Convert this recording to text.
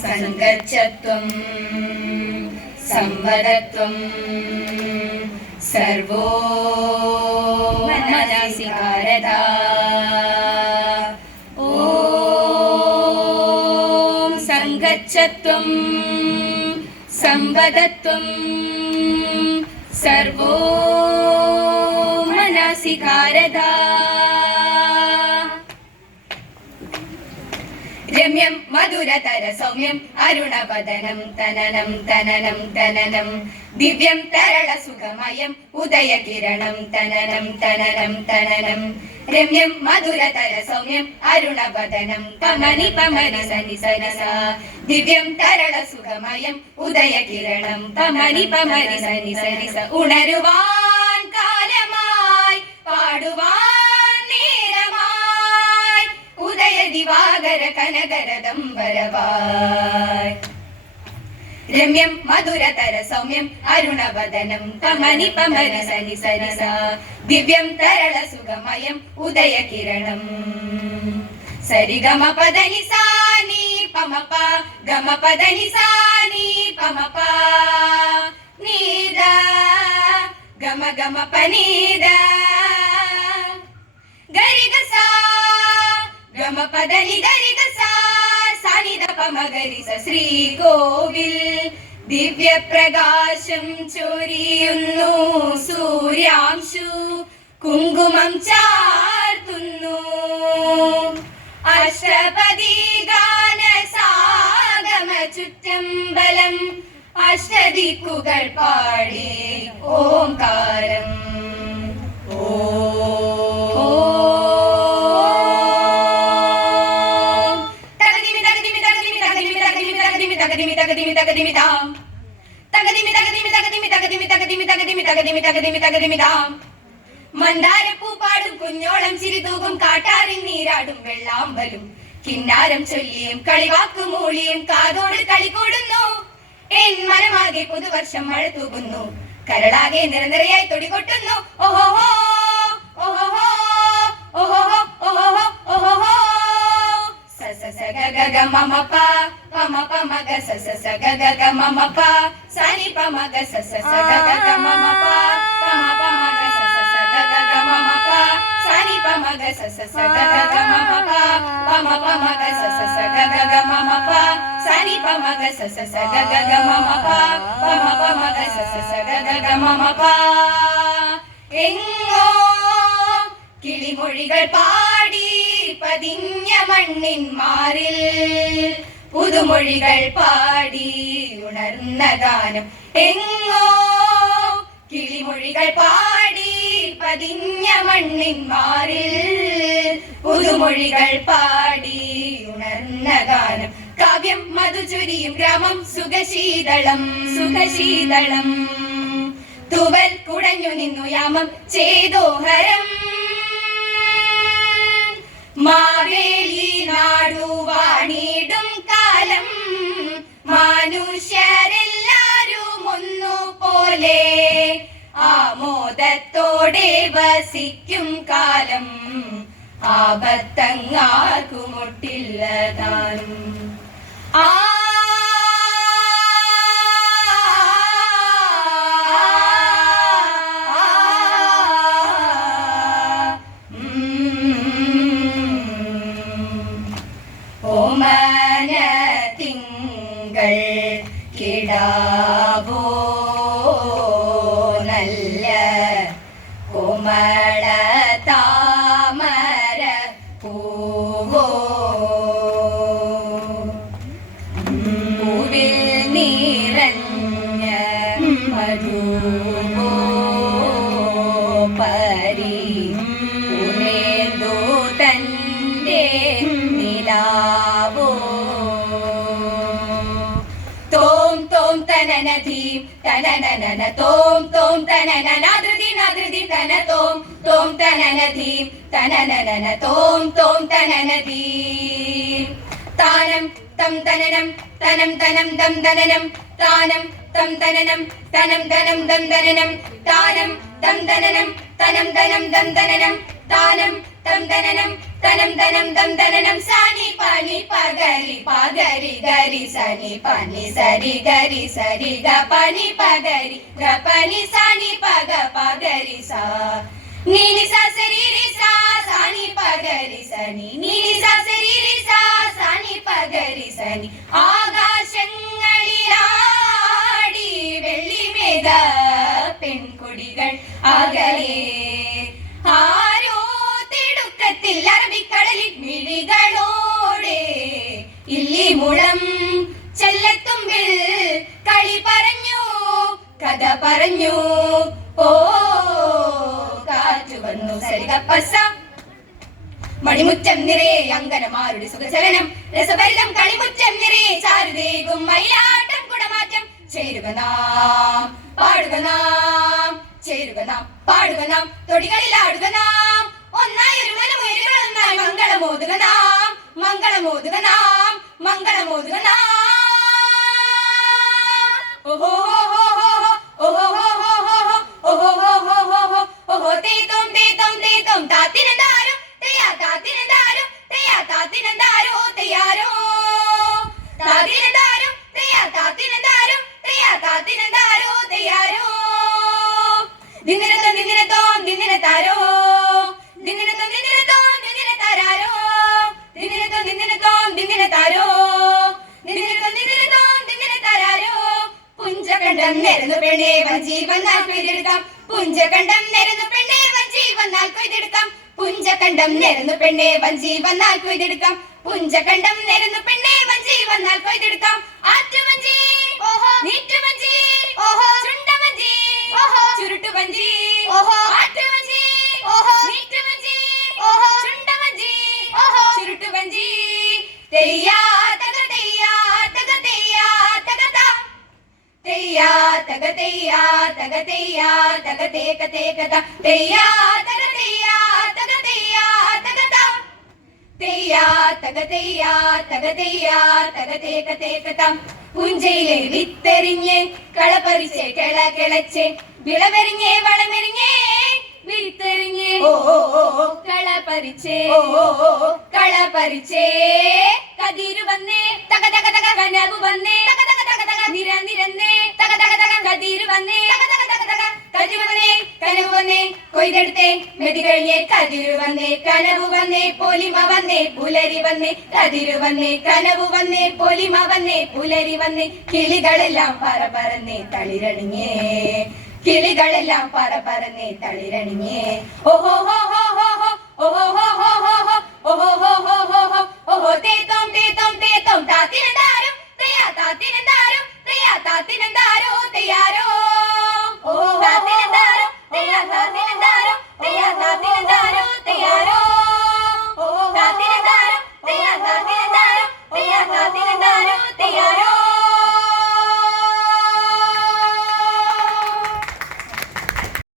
സംഗച്ഛത്വം സംവദത്വം servo മനസി കാരദ ഓം സംഗച്ഛത്വം സംവദത്വം servo മനസി കാരദ രമ്യം മധുരതര സൗമ്യം അരുണവദനം തനനം തനനം തനനം Divyam തരള സുഖമയം ഉദയകിരണം തനനം തനനം തനനം രമ്യം മധുരതര സൗമ്യം അരുണവദനം പമനി പമനി സനി സനിസ ദിവ്യം തരള സുഖമയം ഉദയകിരണം പമനി പമനി സനി സനിസ ഉണരുവാൻ കാലമായി പാടുവാൻ ദിവാകര കനകരദംബരവായ് രമ്യം മധുരതര സൗമ്യം അരുണവദനം പമനി പമനി സനി സനിസ ദിവ്യം തരള സുഖമയം ഉദയകിരണം സരിഗമ പദനി സാനി പമപ ഗമ പദനി സാനി പമപ നീദ ഗമ ഗമ പനീദ ഗരിഗസ ഗമ പദനി ഗരിഗ സാനിധ പമഗരിസ ശ്രീകോവിൽ ദിവ്യപ്രകാശം ചൊരിയുന്നു സൂര്യാംശു കുങ്കുമം ചാർത്തുന്നു അഷ്ടപദി ഗാന സാഗമ ചുറ്റമ്പലം അഷ്ടദിക്കുകൾ പാടി ഓംകാരം മന്ദാരപ്പൂ പാടും കുഞ്ഞോളം ചിരിതൂകും കാട്ടാറിൻ നീരാടും വെള്ളാമ്പലും കിന്നാരം ചൊല്ലിയും കളിവാക്കു മൂളിയും കാതോട് കളി കൂടുന്നു എൻ മനമാകെ പുതുവർഷം മഴ തൂകുന്നു കരളാകെ നിറനിറയായി തൊടികൊട്ടുന്നു ഓഹോഹോ ഓഹോഹോ ഓഹോഹോ ഓഹോഹോ ഓഹോഹോ സസ സഗ ഗഗ മമ പ പമ പമ ഗ സസ സഗ ഗഗ മമ പ സനി പമ ഗ സസ സഗ ഗഗ മമ പ പമ പമ ഗ സസ സഗ ഗഗ മമ പ സനി പമ ഗ സസ സഗ ഗഗ മമ പ പമ പമ ഗ സസ സഗ ഗഗ മമ പ സനി പമ ഗ സസ സഗ ഗഗ മമ പ പമ പമ ഗ സസ സഗ ഗഗ മമ പ എങ്ങോ കിളിമൊഴികൾ പാടി പതിഞ്ഞ മണ്ണിൻ മാറിൽ പുതുമൊഴികൾ പാടി ഉണർന്ന ഗാനം എങ്ങോ കിളിമൊഴികൾ പാടി പതിഞ്ഞ മണ്ണിൻ മാറിൽ പുതുമൊഴികൾ പാടി ഉണർന്ന ഗാനം കാവ്യം മധുചുരിയും ഗ്രാമം സുഖശീതളം സുഖശീതളം തുവൽ കുടഞ്ഞു നിന്നു യാമം ചേതോഹരം മാവേലി നാടുവാണിടും കാലം മനുഷ്യരെല്ലാരും ഒന്നുപോലെ ആമോദത്തോടെ വസിക്കും കാലം ആപത്തങ്ങാർക്കുമൊട്ടില്ലതാനും ആ ഓമന തിങ്കൾ കിടാവോ നല്ല കോമള താമര പൂവോ പൂവിൽ നിറഞ്ഞ മധുവോ പരി പുനേന്ദു തന്റെ നിലാവോ തോം തോം തനനധീം തനനനന തോം തോം തനനനാദൃതി നാദൃതി തന തോം തോം തനനധീം തനനനന തോം തോം തനനധീം താനം തം തനനം തനം തനം ദം തനനം താനം തം തനനം തനം തനം ദം തനനം താനം തം തനനം തനം തനം ദം തനനം താനം തം തനനം തനം തനം തം തനനം സാനി പാനി പഗരി പഗരി ഗരി സനി പാനി സരി ഗരി സരി ഗ പാനി പഗരി ഗ പാനി സാനി പഗ പഗരി സാ നീനി സാ സരി രി സാ സാനി പഗരി സനി നീനി സാ സരി രി സാ സാനി പഗരി സനി ആകാശങ്ങളിലാടി വെള്ളിമേഘ പെൺകുടികൾ അകലെ ആരോ തിടുക്കത്തിൽ അറബിക്കടലിൽ മിഴികളോടെ ഇല്ലി മുളം ചെല്ലത്തുമ്പിൽ കളി പറഞ്ഞു കഥ പറഞ്ഞു ഓ കാറ്റു വന്നു സരിഗപ്പസ മണിമുറ്റം നിറയെ അങ്കനമാരുടെ സുഖചലനം രസഭരിതം കളിമുറ്റം നിറയെ ചാരുതേകും മയിലാട്ടം കുടമാറ്റം ചേരുക നാം പാടുക നാം ചേരുക നാം പാടുക നാം തൊടികളിൽ ആടുക നാം ഒന്നായി ഒരു മനമുയരുകളൊന്നായി മംഗളമോതുക നാം മംഗളമോതുക നാം മംഗളമോതുക നാം ഓഹോ ഓഹോ ഓഹോ ഓഹോ ഓഹോ തേത്തോം തേത്തോം തേത്തോം താത്തിനെന്താരും തെയ്യാ താത്തിനെന്താരും തെയ്യാ താത്തിനെന്താരോ തെയ്യാരോ താത്തിനെന്താരും തെയ്യാ താത്തിനെന്താരും തെയ്യാ താത്തിനെന്താരോ തെയ്യാരോ ദിന്നിനത്തോ ദിന്നിനത്തോ ദിന്നിനത്താരോ ദിന്നിനത്തോ ദിന്നിനത്തോ ദിന്നിനത്താരോ ദിന്നിനത്തോ ദിന്നിനത്തോ ദിന്നിനത്താരോ ദിന്നിനത്തോ ദിന്നിനത്തോ ദിന്നിനത്താരോ പുഞ്ചകണ്ഠം നിരന്നു പെണ്ണേ വഞ്ചി വന്നാൽ കൊയ്തെടുക്കാം പുഞ്ചകണ്ഠം നിരന്നു പെണ്ണേ വഞ്ചി വന്നാൽ കൊയ്തെടുക്കാം പുഞ്ചകണ്ഠം നിരന്നു പെണ്ണേ വഞ്ചി വന്നാൽ കൊയ്തെടുക്കാം പുഞ്ചകണ്ഠം നിരന്നു പെണ്ണേ വഞ്ചി വന്നാൽ കൊയ്തെടുക്കാം ആറ്റുവഞ്ചി നീറ്റുവഞ്ചി ചുണ്ടവഞ്ചി ചുരുട്ടുവഞ്ചി ആറ്റുവഞ്ചി നീറ്റുവഞ്ചി ചുണ്ടവഞ്ചി ചുരുട്ടുവഞ്ചി തെയ്യാ തക തെയ്യാ തക തെയ്യാ തകതാ തെയ്യാ തക തെയ്യാ തക തെയ്യാ തക തേക തേകത തെയ്യാ തക തെയ്യാ തക തെയ്യാ തകതാ തെയ്യാ തക തെയ്യാ തക തെയ്യാ തക തേക തേകത പുഞ്ചയിലെ വിത്തെറിഞ്ഞ് കളപറിച്ച് കിള കിളച്ച് വിളവെറിഞ്ഞേ വളമെറിഞ്ഞേ വിത്തെറിഞ്ഞേ കളപറിച്ചേ കളപറിച്ചേ കതിരു വന്നേ തക തക തക കനവ് വന്നേ തക തക തക തക നിര നിരന്നേ തക തക തക കതിരു വന്നേ തക തക തക തക കതിരു വന്നേ കനവ് വന്നേ കൊയ്തെടുത്തേ മെതി കഴിഞ്ഞേ കതിരു വന്നേ കനവ് വന്നേ പൊലിമ വന്നേ പുലരി വന്നേ കതിരു വന്നേ കനവ് വന്നേ പൊലിമ വന്നേ പുലരി വന്നേ കിളികളെല്ലാം പറ പറന്നേ തളിരണിഞ്ഞേ കിളികളെല്ലാം പറ പറന്നേ തളിരണിഞ്ഞേ ഓഹോ ഹോ ഹോ ഹോ ഹോ ഓഹോ ഹോ ഹോ ഹോ ഹോ ഓഹോ ഹോ ഹോ ഹോ ഹോ ഓഹോ തേത്തോം തേത്തോം തേത്തോം താത്തിനെന്താരും തെയ്യാ താത്തിനെന്താരും തെയ്യാ താത്തിനെന്താരോ